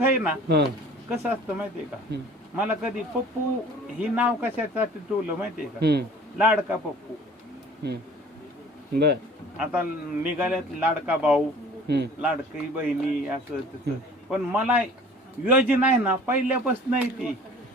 सुख आहे ना? कसं असतं माहितीये का? मला कधी पप्पू ही नाव कशासाठी ठेवलं माहितीये का? लाडका पप्पू. बर. आता निघाल्यात लाडका भाऊ हं, लाडकी बहिणी असं तसं पण मला योजना आहे ना पहिल्यापासून ती.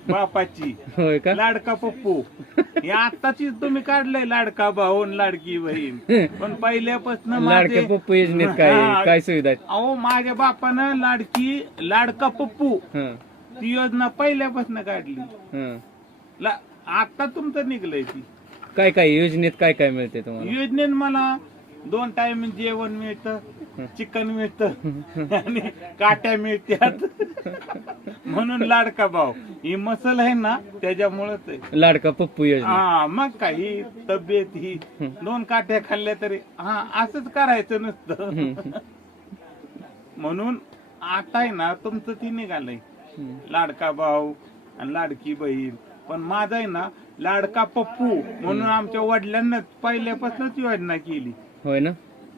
बापाची. होय का? लाडका पप्पू. हे आताची तुम्ही काढलंय लाडका भाऊ आणि लाडकी बहीण. पण पहिल्यापासून लाडक्या पप्पू योजनेत काय काय सुविधा आहेत? अहो माझ्या बापानं लाडकी लाडका पप्पू. हं, ती योजना पहिल्यापासून काढली. हं. ला- आता तुमचं निघलंय ती. काय काय योजनेत काय काय मिळते तुम्हाला? योजनेन मला दोन टाइम जेवण मिळतं चिकन मिळतं आणि काट्या मिळतात म्हणून लाडका भाव ही मसल आहे ना त्याच्यामुळेच लाडका पप्पू हा मग काय ही तब्येत ही दोन काट्या खाल्ल्या तरी हा असंच करायचं नसतं. म्हणून आता आहे ना तुमचं ती निघालंय. लाडका भाऊ आणि लाडकी बहीण. पण माझा आहे ना लाडका पप्पू म्हणून आमच्या वडिलांना पहिल्यापासूनच योजना केली. होय ना?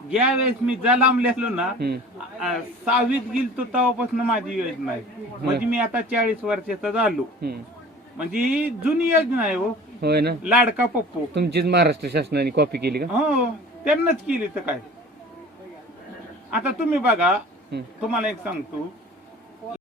ज्या वेळेस मी जलामलेलो ना हं, अ, सहावीत गेलतो तेव्हापासून माझी योजना आहे. म्हणजे मी आता चाळीस वर्षाचा झालो. म्हणजे ही जुनी योजना आहे हो. होय ना? लाडका पप्पू. तुमचीच महाराष्ट्र शासनाने कॉपी केली का? हो त्यांनाच केली तर काय? आता तुम्ही बघा तुम्हाला एक सांगतो.